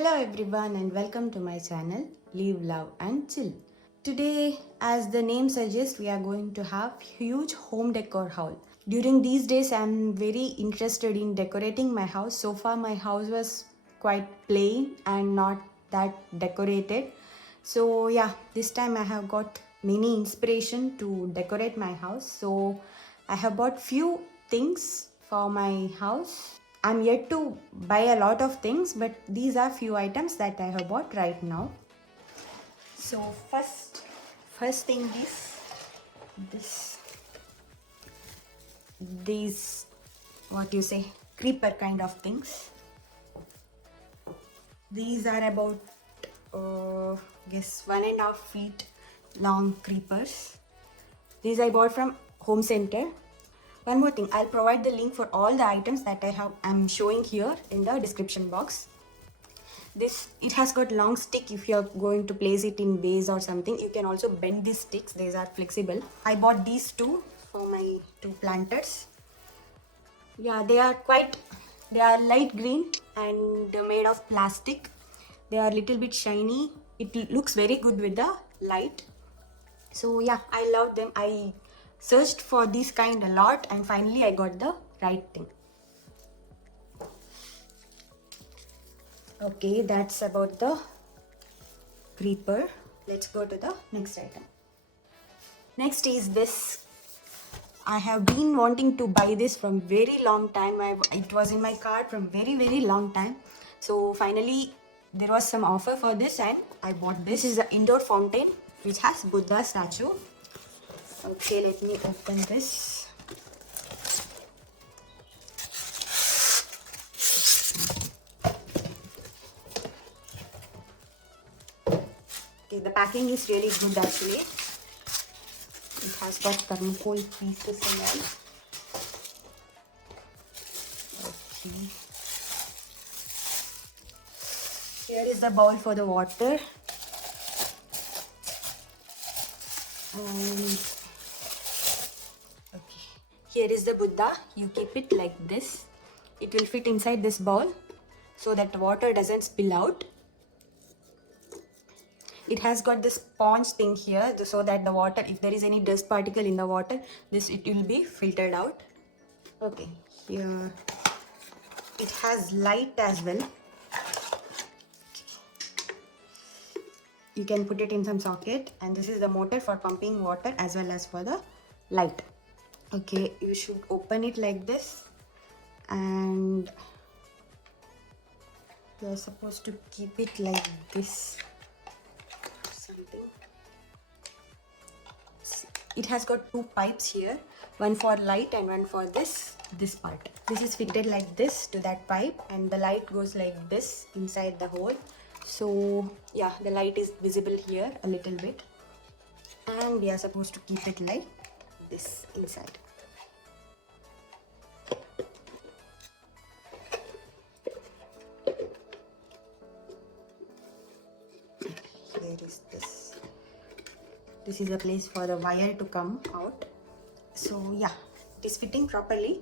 Hello everyone and welcome to my channel Live, Love and Chill. Today, as the name suggests, we are going to have huge home decor haul. During these days, I'm very interested in decorating my house. So far, my house was quite plain and not that decorated. So yeah, this time I have got many inspiration to decorate my house. So I have bought few things for my house. I'm yet to buy a lot of things, but these are few items that I have bought right now. So first thing is this these what you say creeper kind of things. These are about guess 1.5 feet long creepers. These I bought from home center. One more thing, I'll provide the link for all the items that I'm showing here in the description box. It has got long stick. If you're going to place it in vase or something, you can also bend these sticks. These are flexible. I bought these two for my two planters. Yeah, they are light green and made of plastic. They are a little bit shiny. It looks very good with the light. So yeah, I love them. I searched for this kind a lot and finally I got the right thing. Okay, that's about the creeper. Let's go to the next item. Next is this. I have been wanting to buy this from very long time. It was in my cart from very long time. So finally there was some offer for this and I bought this. This is an indoor fountain which has Buddha statue. Okay, let me open this. Okay, the packing is really good actually. It has got thermocol pieces and all. Okay. Here is the bowl for the water. And okay, here is the Buddha. You keep it like this. It will fit inside this bowl so that water doesn't spill out. It has got this sponge thing here so that the water, if there is any dust particle in the water, it will be filtered out. Okay, here it has light as well. You can put it in some socket, and this is the motor for pumping water as well as for the light. Okay, you should open it like this and you're supposed to keep it like this. It has got two pipes here, one for light and one for this part. This is fitted like this to that pipe and the light goes like this inside the hole. So yeah, the light is visible here a little bit and we are supposed to keep it like this inside. Here is this. This is a place for the wire to come out. So yeah, it is fitting properly.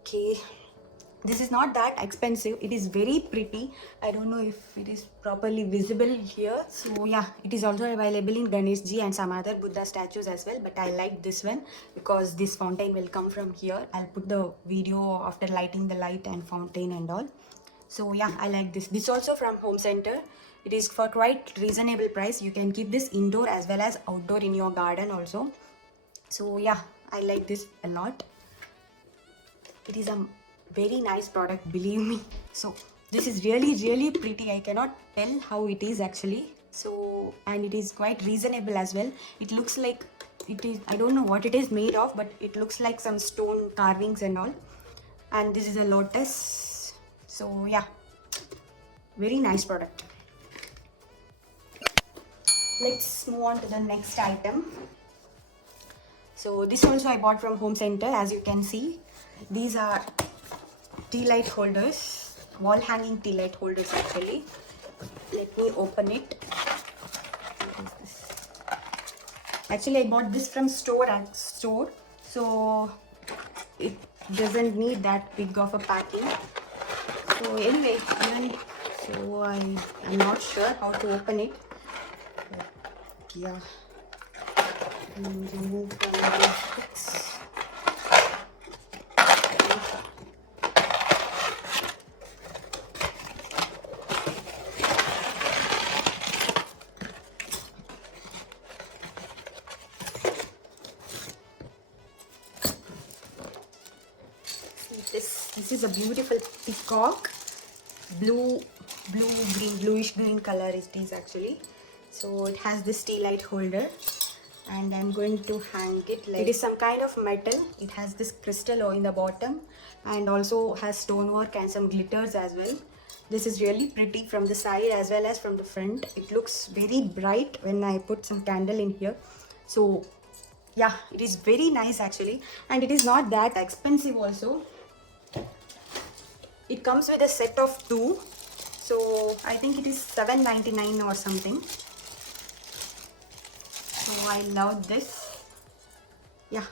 Okay, this is not that expensive. It is very pretty. I don't know if it is properly visible here. So yeah, it is also available in Ganeshji and some other Buddha statues as well, but I like this one because this fountain will come from here. I'll put the video after lighting the light and fountain and all. So yeah, I like this. This also from home center. It is for quite reasonable price. You can keep this indoor as well as outdoor in your garden also. So yeah, I like this a lot. It is a very nice product, believe me. So this is really pretty. I cannot tell how it is actually. So, and it is quite reasonable as well. It looks like it is, I don't know what it is made of, but it looks like some stone carvings and all. And this is a lotus. So yeah, very nice product. Let's move on to the next item. So this also I bought from home center. As you can see, these are tea light holders, wall hanging tea light holders actually. Let me open it. What is this? Actually I bought this from store, so it doesn't need that big of a packing. So anyway, so so I'm not sure how to open it. But yeah, remove the sticks. This is a beautiful peacock, bluish green color it is actually. So it has this tea light holder, and I'm going to hang it like, it is some kind of metal. It has this crystal in the bottom and also has stonework and some glitters as well. This is really pretty from the side as well as from the front. It looks very bright when I put some candle in here. So yeah, it is very nice actually, and it is not that expensive also. It comes with a set of 2, so I think it is $7.99 or something. So I love this. Yeah,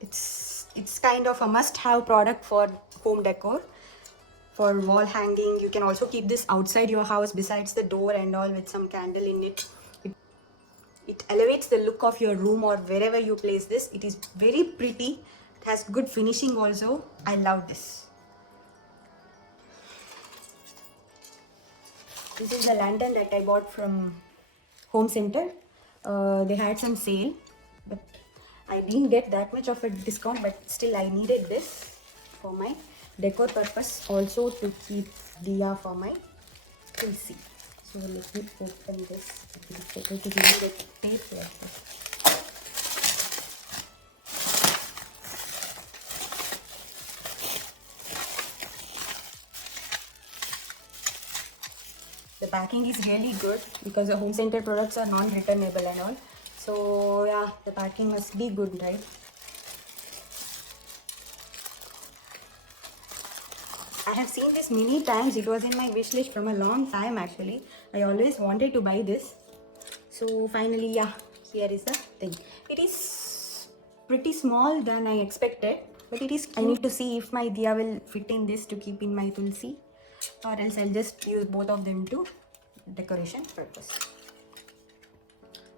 it's kind of a must-have product for home decor, for wall hanging. You can also keep this outside your house besides the door and all with some candle in it. It elevates the look of your room or wherever you place this. It is very pretty. It has good finishing also. I love this. This is the lantern that I bought from Home Center. They had some sale, but I didn't get that much of a discount, but still I needed this for my decor purpose, also to keep diya for my tulsi. So let me open this. It is better to give it a tape like this. The packing is really good because the Home Center products are non-returnable and all. So yeah, the packing must be good, right? I have seen this many times. It was in my wish list from a long time actually. I always wanted to buy this. So finally, yeah, here is the thing. It is pretty small than I expected, but it is cute. I need to see if my diya will fit in this to keep in my tulsi, or else I'll just use both of them to decoration purpose.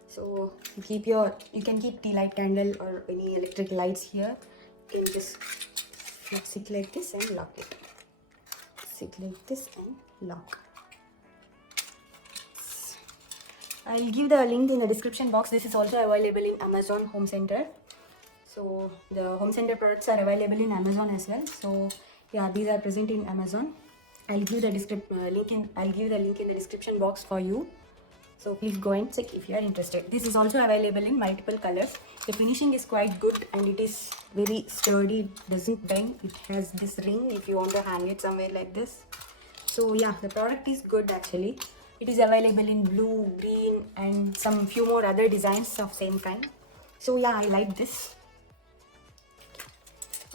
So you can keep tea light candle or any electric lights here. You can just fix it like this and lock it. Sit like this and lock. I'll give the link in the description box. This is also available in Amazon Home Center. So the Home Center products are available in Amazon as well. So yeah, these are present in Amazon. I'll give the link in the description box for you. So please go and check if you are interested. This is also available in multiple colors. The finishing is quite good and it is very sturdy. It doesn't bend. It has this ring if you want to hang it somewhere like this. So yeah, the product is good actually. It is available in blue, green and some few more other designs of same kind. So yeah, I like this.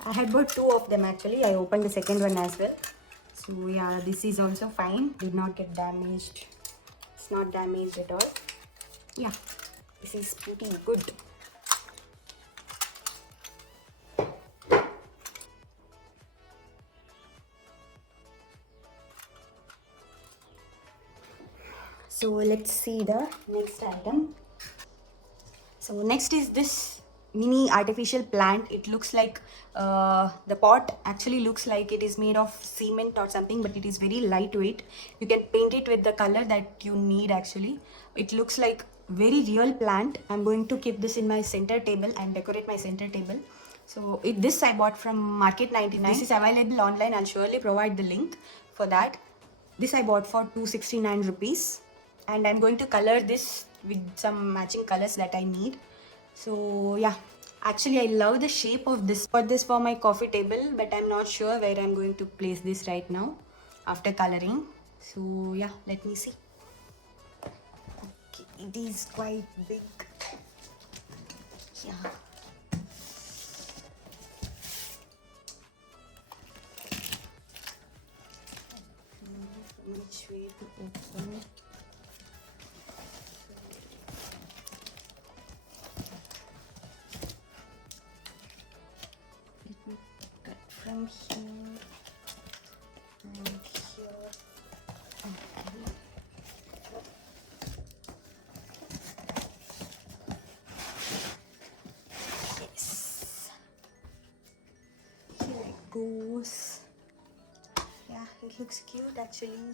I had bought 2 of them actually. I opened the second one as well. So yeah, this is also fine. Did not get damaged. It's not damaged at all. Yeah, this is pretty good. So let's see the next item. So next is this mini artificial plant. It looks like the pot actually looks like it is made of cement or something, but it is very lightweight. You can paint it with the color that you need actually. It looks like very real plant. I'm going to keep this in my center table and decorate my center table. So this I bought from Market 99. This is available online. I'll surely provide the link for that. This I bought for 269 rupees. And I'm going to color this with some matching colors that I need. So yeah, actually I love the shape of this. Got this for my coffee table, but I'm not sure where I'm going to place this right now after coloring. So yeah, let me see. Okay, it is quite big. Yeah. Which way to open it? From here and Yes. Here it goes. Yeah, it looks cute actually.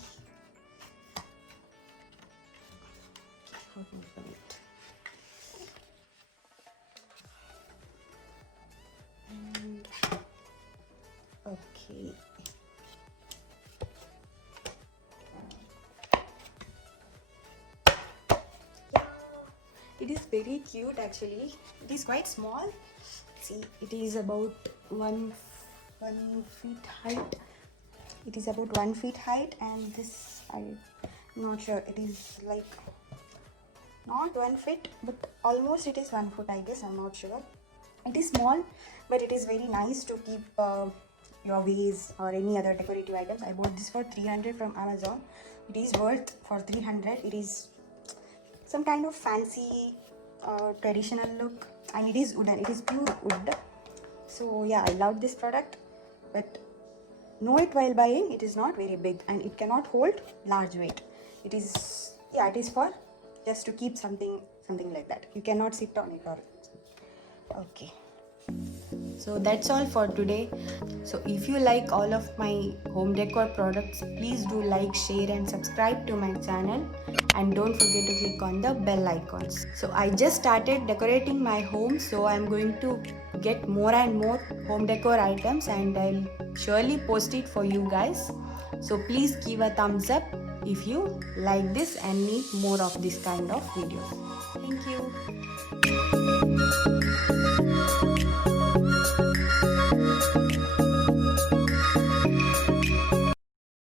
How to open it? And okay. It is very cute actually. It is quite small. See, it is about one feet height. It is about 1 feet height, and this I'm not sure. It is like not 1 feet, but almost it is 1 foot. I guess I'm not sure. It is small, but it is very nice to keep your vase or any other decorative items. I bought this for 300 from Amazon. It is worth for 300. It is some kind of fancy traditional look, and it is wooden. It is pure wood. So yeah, I love this product, but know it while buying, it is not very big and it cannot hold large weight. It is, yeah, it is for just to keep something like that. You cannot sit on it or okay. So that's all for today. So if you like all of my home decor products, please do like, share and subscribe to my channel, and don't forget to click on the bell icons. So I just started decorating my home, so I'm going to get more and more home decor items, and I'll surely post it for you guys. So please give a thumbs up if you like this and need more of this kind of videos. Thank you.